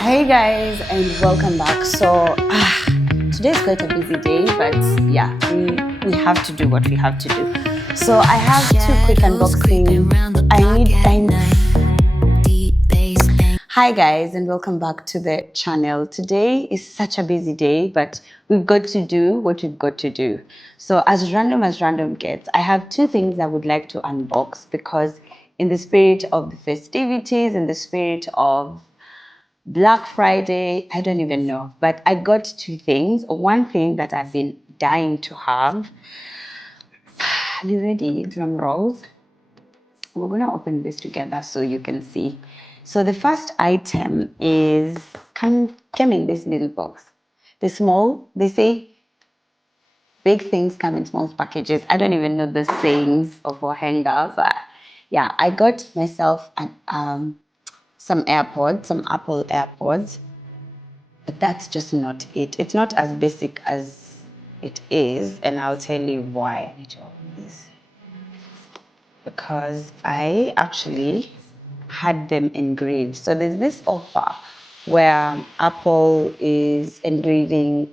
Hey guys, and welcome back. So today's quite a busy day, but yeah, we have to do what we have to do. So I have two quick unboxing. Hi guys, and welcome back to the channel. Today is such a busy day, but we've got to do what we've got to do. So as random gets, I have two things I would like to unbox because in the spirit of the festivities, in the spirit of Black Friday, I don't even know, but I got two things. One thing that I've been dying to have. Are you ready? Drum rolls. We're gonna open this together so you can see. So the first item is came in this little box. They say big things come in small packages. I don't even know the sayings of Ohenga, but yeah, I got myself some AirPods, some Apple AirPods. But that's just not it. It's not as basic as it is, and I'll tell you why. I need to open this. Because I actually had them engraved. So there's this offer where Apple is engraving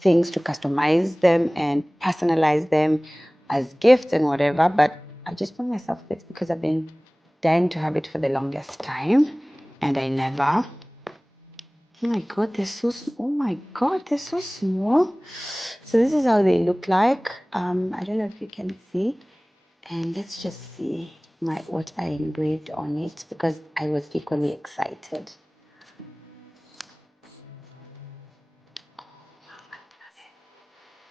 things to customize them and personalize them as gifts and whatever. But I just bought myself this because I've been dying to have it for the longest time, and I never. Oh my god, they're so oh my god, they're so small. So this is how they look like. I don't know if you can see. And let's just see what I engraved on it because I was equally excited.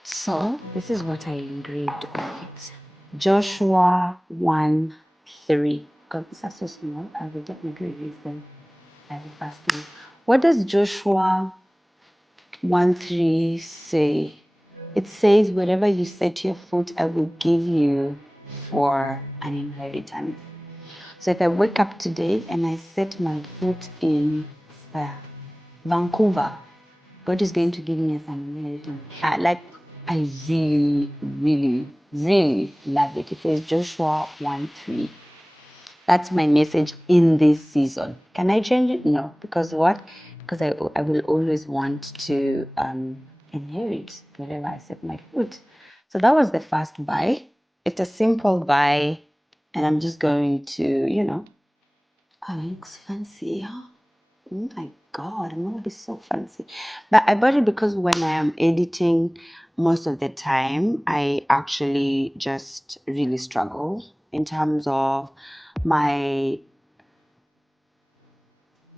So this is what I engraved on it. Joshua 1:3. God, these are so small. I will definitely read them very fastly. What does Joshua 1:3 say? It says, wherever you set your foot, I will give you for an inheritance. So if I wake up today and I set my foot in Vancouver, God is going to give me an inheritance. I really love it. It says Joshua 1:3. That's my message in this season. Can I change it? No. Because what? Because I will always want to inherit wherever I set my foot. So that was the first buy. It's a simple buy, and I'm just going to, oh, it looks fancy. Huh? Oh my God, I'm gonna be so fancy. But I bought it because when I am editing, most of the time, I actually just really struggle in terms of my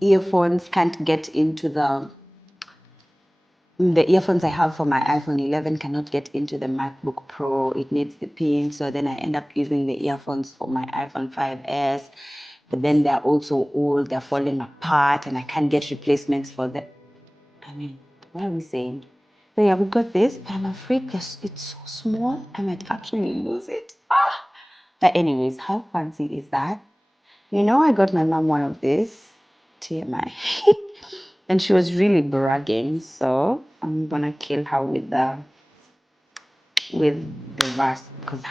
earphones can't get into the earphones I have for my iPhone 11 cannot get into the MacBook Pro. It needs the pin, so then I end up using the earphones for my iPhone 5S. But then they're also old, they're falling apart, and I can't get replacements for them. I mean, what are we saying? So yeah, we got this, but I'm afraid it's so small, I might actually lose it. But anyways, how fancy is that? I got my mom one of these, TMI, and she was really bragging. So I'm gonna kill her with the verse because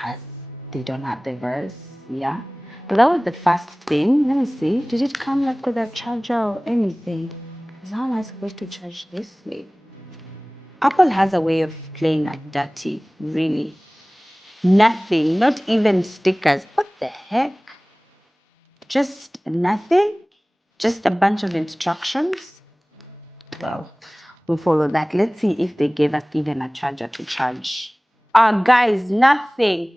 they don't have the verse. Yeah. But that was the first thing. Let me see. Did it come like with a charger or anything? Because how am I supposed to charge this? Wait. Apple has a way of playing at dirty, really. Nothing, not even stickers. What the heck? Just nothing? Just a bunch of instructions? Well, we'll follow that. Let's see if they gave us even a charger to charge. Guys, nothing.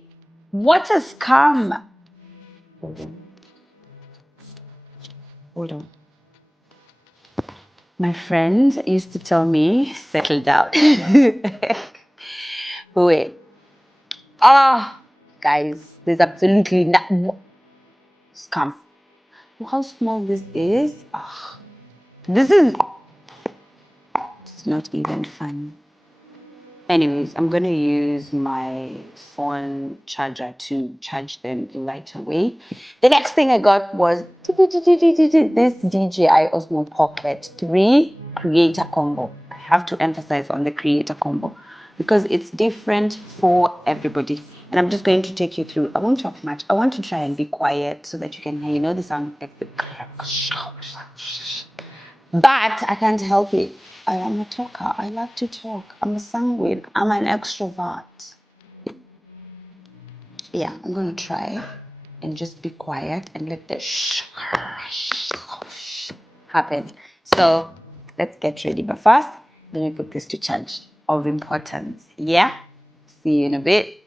What a scam. Hold on. Hold on. My friend used to tell me, settle down. Wait. Guys, there's absolutely no scam. How small this is? This is it's not even fun. Anyways, I'm gonna use my phone charger to charge them right away. The next thing I got was this DJI Osmo Pocket 3 creator combo. I have to emphasize on the creator combo because it's different for everybody. And I'm just going to take you through. I won't talk much. I want to try and be quiet so that you can hear, the sound like the But I can't help it. I am a talker. I like to talk. I'm a sanguine. I'm an extrovert. Yeah, I'm gonna try and just be quiet and let the happen. So let's get ready. But first, let me put this to charge of importance. Yeah? See you in a bit.